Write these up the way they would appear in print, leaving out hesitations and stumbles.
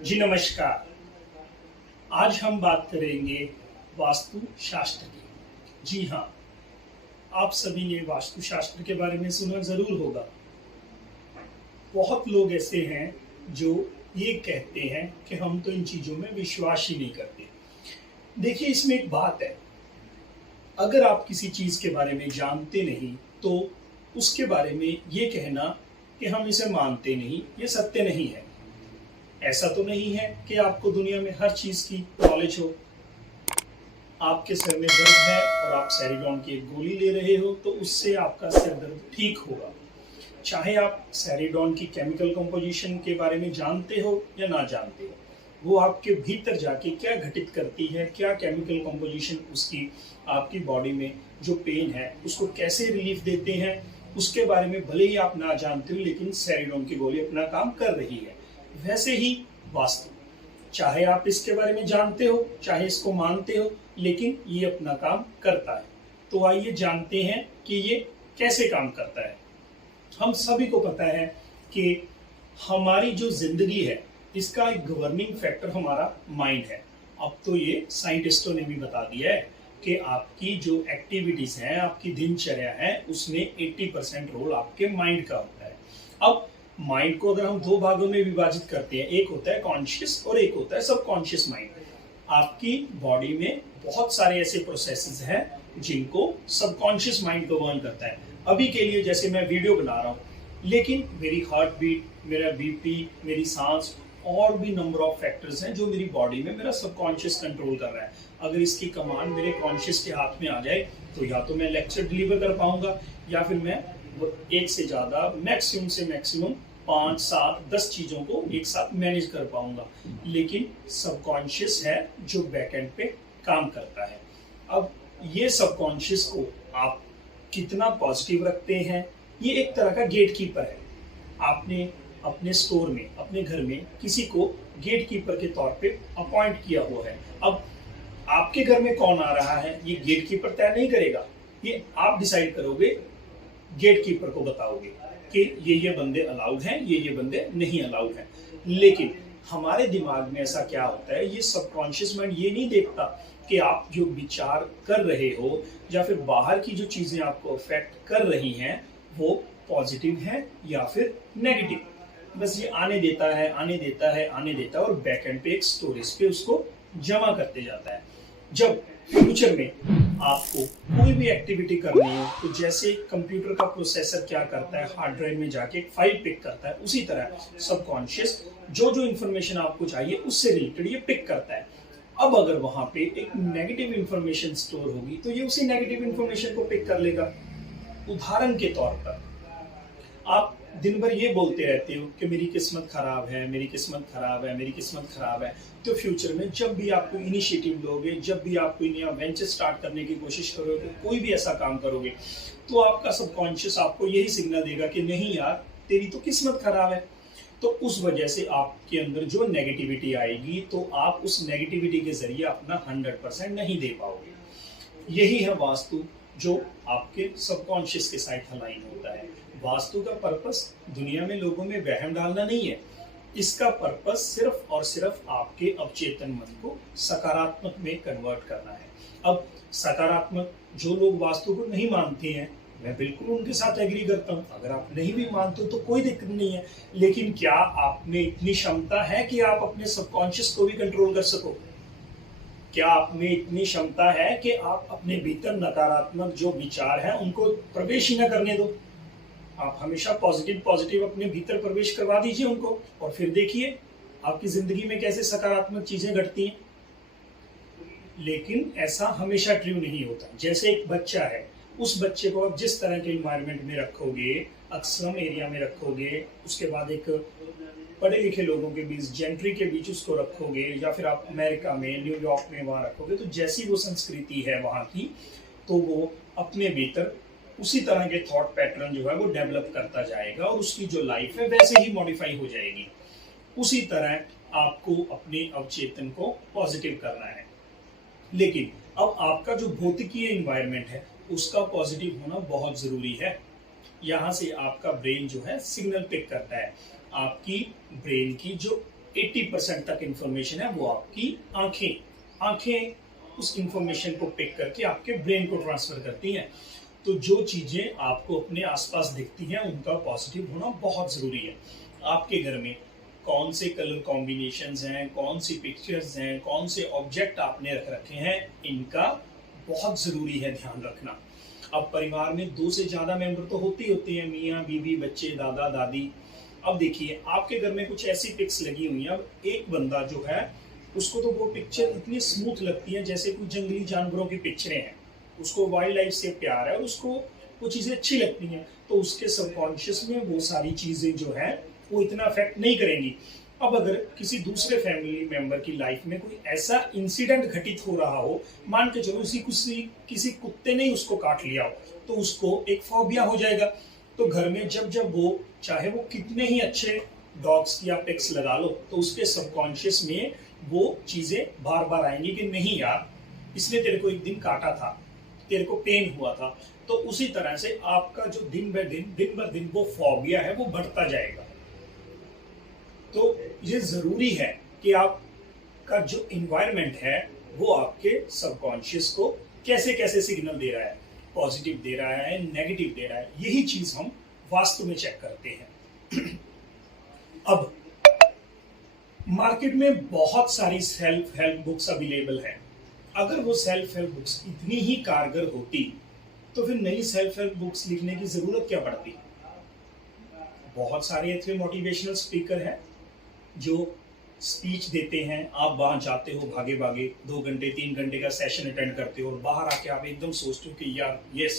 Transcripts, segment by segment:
जी नमस्कार। आज हम बात करेंगे वास्तु शास्त्र की। जी हाँ, आप सभी ने वास्तु शास्त्र के बारे में सुना जरूर होगा। बहुत लोग ऐसे हैं जो ये कहते हैं कि हम तो इन चीजों में विश्वास ही नहीं करते। देखिए, इसमें एक बात है, अगर आप किसी चीज के बारे में जानते नहीं तो उसके बारे में ये कहना कि हम इसे मानते नहीं, ये सत्य नहीं है। ऐसा तो नहीं है कि आपको दुनिया में हर चीज की नॉलेज हो। आपके सिर में दर्द है और आप सेरिडॉन की एक गोली ले रहे हो तो उससे आपका सिर दर्द ठीक होगा। चाहे आप सेरिडॉन की केमिकल कंपोजिशन के बारे में जानते हो या ना जानते हो, वो आपके भीतर जाके क्या घटित करती है, क्या केमिकल कंपोजिशन उसकी आपकी बॉडी में जो पेन है उसको कैसे रिलीफ देते हैं, उसके बारे में भले ही आप ना जानते हो, लेकिन सेरिडॉन की गोली अपना काम कर रही है। वैसे ही वास्तु, चाहे आप इसके बारे में जानते हो चाहे इसको मानते हो, लेकिन ये अपना काम करता है। तो आइए जानते हैं कि ये कैसे काम करता है। हम सभी को पता है कि हमारी जो जिंदगी है इसका एक गवर्निंग फैक्टर हमारा माइंड है। अब तो ये साइंटिस्टों ने भी बता दिया है कि आपकी जो एक्टिविटीज हैं, आपकी दिनचर्या है, उसमें 80% रोल आपके माइंड का होता है। अब माइंड को अगर हम दो भागों में विभाजित करते हैं, एक होता है कॉन्शियस और एक होता है सबकॉन्शियस माइंड। आपकी बॉडी में बहुत सारे ऐसे प्रोसेसेस हैं जिनको सबकॉन्शियस माइंड गवर्न करता है। अभी के लिए जैसे मैं वीडियो बना रहा हूँ, लेकिन मेरी हार्ट बीट, मेरा बीपी, मेरी सांस और भी नंबर ऑफ फैक्टर्स हैं जो मेरी बॉडी में मेरा सबकॉन्शियस कंट्रोल कर रहा है। अगर इसकी कमांड मेरे कॉन्शियस के हाथ में आ जाए तो या तो मैं लेक्चर डिलीवर कर पाऊंगा या फिर मैं एक से ज्यादा मैक्सिमम से मैक्सिमम 5, 7, 10 चीजों को एक साथ मैनेज कर पाऊंगा। लेकिन सबकॉन्शियस है जो बैकएंड पे काम करता है। अब ये सबकॉन्शियस को आप कितना पॉजिटिव रखते हैं, ये एक तरह का गेट कीपर है। आपने अपने स्टोर में, अपने घर में किसी को गेट कीपर के तौर पे अपॉइंट किया हुआ है। अब आपके घर में कौन आ रहा है ये गेट कीपर तय नहीं करेगा, ये आप डिसाइड करोगे, गेट कीपर को बताओगे कि ये बंदे अलाउड हैं, ये बंदे नहीं अलाउड हैं। लेकिन हमारे दिमाग में ऐसा क्या होता है, ये सबकॉन्शियस माइंड ये नहीं देखता कि आप जो विचार कर रहे हो या फिर बाहर की जो चीजें आपको अफेक्ट कर रही हैं वो पॉजिटिव है या फिर नेगेटिव। बस ये आने देता है, आने देता है, आने देता है और बैकएंड पे एक स्टोरेज पे उसको जमा करते जाता है। जब फ्यूचर में आपको कोई भी एक्टिविटी करनी हो तो जैसे कंप्यूटर का प्रोसेसर क्या करता है, हार्ड ड्राइव में जाके एक फाइल पिक करता है, उसी तरह सबकॉन्शियस जो जो इंफॉर्मेशन आपको चाहिए उससे रिलेटेड ये पिक करता है। अब अगर वहां पे एक नेगेटिव इंफॉर्मेशन स्टोर होगी तो ये उसी नेगेटिव इंफॉर्मेशन को पिक कर लेगा। उदाहरण के तौर पर आप दिन भर ये बोलते रहते हो कि मेरी किस्मत खराब है, मेरी किस्मत खराब है, मेरी किस्मत खराब है। तो फ्यूचर में जब भी आप कोई इनिशिएटिव लोगे, जब भी आप कोई नया वेंचर स्टार्ट करने की कोशिश करोगे, कोई भी ऐसा काम करोगे, तो आपका सबकॉन्शियस आपको यही सिग्नल देगा कि नहीं यार, तेरी तो किस्मत खराब है। तो उस वजह से आपके अंदर जो नेगेटिविटी आएगी तो आप उस नेगेटिविटी के जरिए अपना 100% नहीं दे पाओगे। यही है वास्तु जो आपके सबकॉन्शियस के साथ अलाइन होता है। वास्तु का पर्पस दुनिया में लोगों में वहम डालना नहीं है, इसका पर्पस सिर्फ और सिर्फ आपके अवचेतन मन को सकारात्मक में कन्वर्ट करना है। अब सकारात्मक जो लोग वास्तु को नहीं मानते हैं, मैं बिल्कुल उनके साथ एग्री करता हूँ। अगर आप नहीं भी मानते हो तो कोई दिक्कत नहीं है, लेकिन क्या आप में इतनी क्षमता है कि आप अपने सबकॉन्शियस को भी कंट्रोल कर सको? क्या आप में इतनी क्षमता है कि आप अपने भीतर नकारात्मक जो विचार हैं उनको प्रवेश ही न करने दो? आप हमेशा पॉजिटिव पॉजिटिव अपने भीतर प्रवेश करवा दीजिए उनको, और फिर देखिए आपकी जिंदगी में कैसे सकारात्मक चीजें घटती हैं। लेकिन ऐसा हमेशा ट्रू नहीं होता। जैसे एक बच्चा है, उस बच्चे को आप जिस तरह के इन्वायरमेंट में रखोगे, स्लम एरिया में रखोगे, उसके बाद एक पढ़े लिखे लोगों के बीच, जेंट्री के बीच उसको रखोगे, या फिर आप अमेरिका में, न्यूयॉर्क में वहां रखोगे, तो जैसी वो संस्कृति है वहां की, तो वो अपने भीतर उसी तरह के थॉट पैटर्न जो है वो डेवलप करता जाएगा और उसकी जो लाइफ है वैसे ही मॉडिफाई हो जाएगी। उसी तरह आपको अपने अवचेतन को पॉजिटिव करना है। लेकिन अब आपका जो भौतिकीय एनवायरनमेंट है उसका पॉजिटिव होना बहुत जरूरी है। यहाँ से आपका ब्रेन जो है सिग्नल पिक करता है। आपकी ब्रेन की जो 80% तक इंफॉर्मेशन है वो आपकी आंखें आंखें उस इंफॉर्मेशन को पिक करके आपके ब्रेन को ट्रांसफर करती हैं। तो जो चीजें आपको अपने आसपास दिखती हैं उनका पॉजिटिव होना बहुत जरूरी है। आपके घर में कौन से कलर कॉम्बिनेशंस हैं, कौन सी पिक्चर्स हैं, कौन से ऑब्जेक्ट आपने रख रखे हैं, इनका बहुत जरूरी है ध्यान रखना। अब परिवार में 2 से ज्यादा मेंबर तो होते ही होते हैं, मियाँ बीवी बच्चे दादा दादी। अब देखिए आपके घर में कुछ ऐसी पिक्स लगी हुई हैं, अब एक बंदा जो है उसको तो वो पिक्चर इतनी स्मूथ लगती है जैसे कोई जंगली जानवरों की पिक्चरें हैं, उसको वाइल्ड लाइफ से प्यार है और उसको वो चीजें अच्छी लगती हैं, तो उसके सबकॉन्शियस में वो सारी चीजें जो है वो इतना अफेक्ट नहीं करेंगी। अब अगर किसी दूसरे फैमिली मेंबर की लाइफ में कोई ऐसा इंसिडेंट घटित हो रहा हो, मान के चलो किसी कुत्ते ने उसको काट लिया हो, तो उसको एक फोबिया हो जाएगा। तो घर में जब जब वो चाहे वो कितने ही अच्छे डॉग्स या पेट्स लगा लो, तो उसके सबकॉन्शियस में वो चीजें बार बार आएंगी कि नहीं यार, इसने तेरे को एक दिन काटा था, तेरे को पेन हुआ था। तो उसी तरह से आपका जो दिन ब दिन वो फोबिया है वो बढ़ता जाएगा। तो ये जरूरी है कि आपका जो इन्वायरमेंट है वो आपके सबकॉन्शियस को कैसे कैसे सिग्नल दे रहा है, पॉजिटिव दे रहा है, नेगेटिव दे रहा है, यही चीज हम वास्तु में चेक करते हैं। अब मार्केट में बहुत सारी सेल्फ हेल्प बुक्स अवेलेबल हैं। अगर वो सेल्फ हेल्प बुक्स इतनी ही कारगर होती तो फिर नई सेल्फ हेल्प बुक्स लिखने की जरूरत क्या पड़ती। बहुत सारे ऐसे मोटिवेशनल स्पीकर हैं जो स्पीच देते हैं, आप वहां जाते हो भागे भागे 2 घंटे 3 घंटे का सेशन अटेंड करते हो और बाहर आके आप एकदम सोचते हो कि यार यस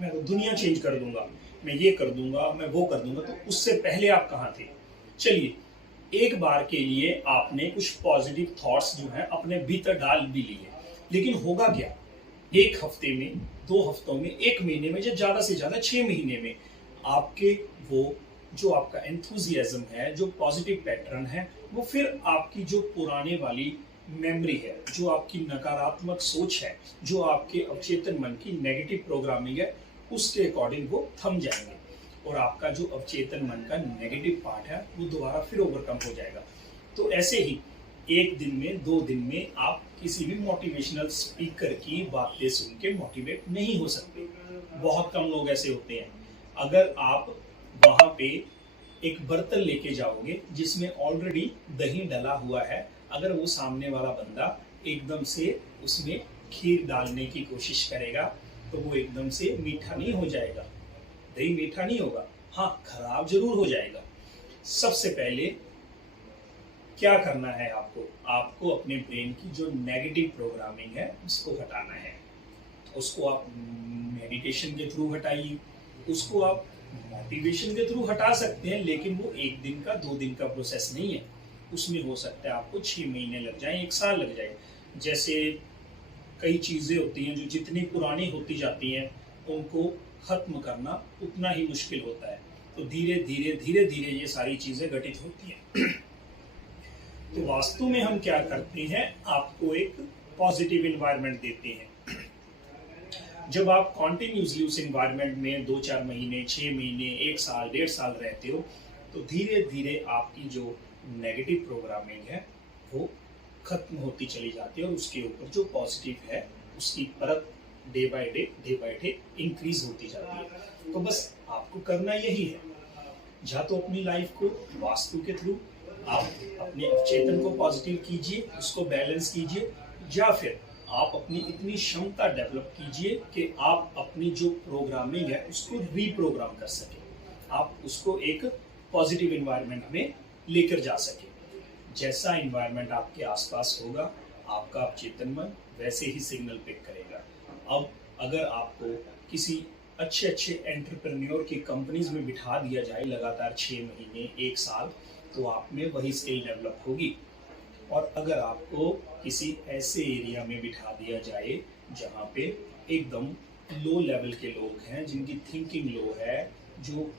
मैं तो दुनिया चेंज कर दूंगा, मैं ये कर दूंगा, मैं वो कर दूंगा। तो उससे पहले आप कहाँ थे। चलिए एक बार के लिए आपने कुछ पॉजिटिव थॉट्स जो है अपने भीतर डाल भी लिए, लेकिन होगा क्या, 1 हफ्ते में, 2 हफ्तों में, 1 महीने में, या ज्यादा से ज्यादा 6 महीने में आपके वो जो आपका एंथुजियाज्म है, जो पॉजिटिव पैटर्न है, वो फिर आपकी जो पुराने वाली मेमोरी है, जो आपकी नकारात्मक सोच है, जो आपके अवचेतन मन की नेगेटिव प्रोग्रामिंग है, उसके अकॉर्डिंग वो थम जाएंगे और आपका जो अवचेतन मन का नेगेटिव पार्ट है वो दोबारा फिर ओवरकम हो जाएगा। तो ऐसे ही 1 दिन में 2 दिन में आप किसी भी मोटिवेशनल स्पीकर की बातें सुन के मोटिवेट नहीं हो सकते। बहुत कम लोग ऐसे होते हैं। अगर आप वहां पे एक बर्तन लेके जाओगे जिसमें ऑलरेडी दही डला हुआ है, अगर वो सामने वाला बंदा एकदम से उसमें खीर डालने की कोशिश करेगा तो वो एकदम से मीठा नहीं हो जाएगा, दही मीठा नहीं होगा, हाँ खराब जरूर हो जाएगा। सबसे पहले क्या करना है आपको अपने ब्रेन की जो नेगेटिव प्रोग्रामिंग है उसको हटाना है। उसको आप मेडिटेशन के थ्रू हटाइए, उसको आप मोटिवेशन के थ्रू हटा सकते हैं, लेकिन वो 1 दिन का 2 दिन का प्रोसेस नहीं है। उसमें हो सकता है आपको 6 महीने लग जाए, 1 साल लग जाए। जैसे कई चीजें होती हैं जो जितनी पुरानी होती जाती हैं उनको खत्म करना उतना ही मुश्किल होता है। तो धीरे धीरे ये सारी चीजें घटित होती हैं। तो वास्तु में हम क्या करते हैं, आपको एक पॉजिटिव इन्वायरमेंट देते हैं। जब आप कॉन्टिन्यूसली उस इन्वायरमेंट में 2-4 महीने, 6 महीने, 1 साल, 1.5 साल रहते हो, तो धीरे धीरे आपकी जो नेगेटिव प्रोग्रामिंग है वो खत्म होती चली जाती है और उसके ऊपर जो पॉजिटिव है उसकी परत डे बाय डे इंक्रीज होती जाती है। तो बस आपको करना यही है, या तो अपनी लाइफ को वास्तु के थ्रू आप अपने अवचेतन को पॉजिटिव कीजिए, उसको बैलेंस कीजिए, या फिर आप अपनी इतनी क्षमता डेवलप कीजिए कि आप अपनी जो प्रोग्रामिंग है उसको रीप्रोग्राम कर सके, आप उसको एक पॉजिटिव इन्वायरमेंट में लेकर जा सके। जैसा इन्वायरमेंट आपके आसपास होगा, आपका अवचेतन मन वैसे ही सिग्नल पिक करेगा। अब अगर आपको किसी अच्छे एंटरप्रेन्योर की कंपनीज में बिठा दिया जाए लगातार 6 महीने, 1 साल, तो आप में वही स्किल डेवलप होगी। और अगर आपको किसी ऐसे एरिया में बिठा दिया जाए जहाँ पे एकदम लो लेवल के लोग हैं, जिनकी थिंकिंग लो है, जो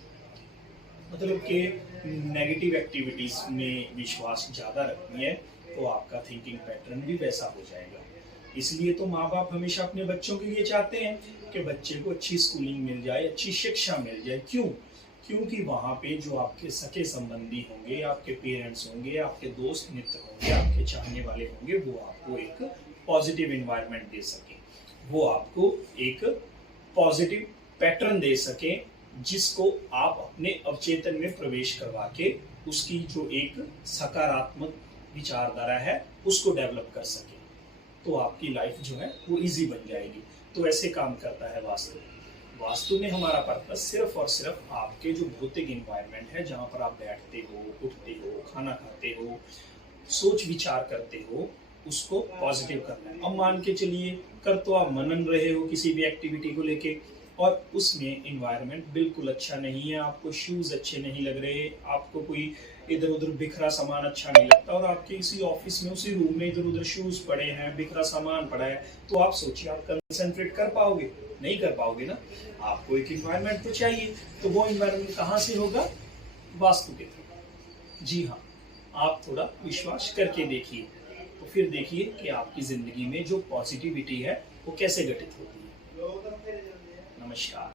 मतलब कि नेगेटिव एक्टिविटीज में विश्वास ज़्यादा रखती है, तो आपका थिंकिंग पैटर्न भी वैसा हो जाएगा। इसलिए तो माँ बाप हमेशा अपने बच्चों के लिए चाहते हैं कि बच्चे को अच्छी स्कूलिंग मिल जाए, अच्छी शिक्षा मिल जाए। क्यों? क्योंकि वहां पे जो आपके सगे संबंधी होंगे, आपके पेरेंट्स होंगे, आपके दोस्त मित्र होंगे, आपके चाहने वाले होंगे, वो आपको एक पॉजिटिव इन्वायरमेंट दे सके, वो आपको एक पॉजिटिव पैटर्न दे सके, जिसको आप अपने अवचेतन में प्रवेश करवा के उसकी जो एक सकारात्मक विचारधारा है उसको डेवलप कर सके, तो आपकी लाइफ जो है वो इजी बन जाएगी। तो ऐसे काम करता है वास्तु। वास्तु में हमारा पर्पस सिर्फ और सिर्फ आपके जो भौतिक इन्वायरमेंट है, जहाँ पर आप बैठते हो, उठते हो, खाना खाते हो, सोच विचार करते हो, उसको पॉजिटिव करना है। अब मान के चलिए कर तो आप मनन रहे हो किसी भी एक्टिविटी को लेके, और उसमें इन्वायरमेंट बिल्कुल अच्छा नहीं है, आपको शूज अच्छे नहीं लग रहे, आपको कोई इधर उधर बिखरा सामान अच्छा नहीं लगता, और आपके इसी ऑफिस में उसी रूम में इधर उधर शूज पड़े हैं, बिखरा सामान पड़ा है, तो आप सोचिए आप कंसंट्रेट कर पाओगे? नहीं कर पाओगे ना। आपको एक इन्वायरमेंट तो चाहिए, तो वो इन्वायरमेंट कहाँ से होगा? वास्तु के थ्रू। जी हाँ, आप थोड़ा विश्वास करके देखिए, तो फिर देखिए कि आपकी जिंदगी में जो पॉजिटिविटी है वो कैसे घटित होती है। नमस्कार।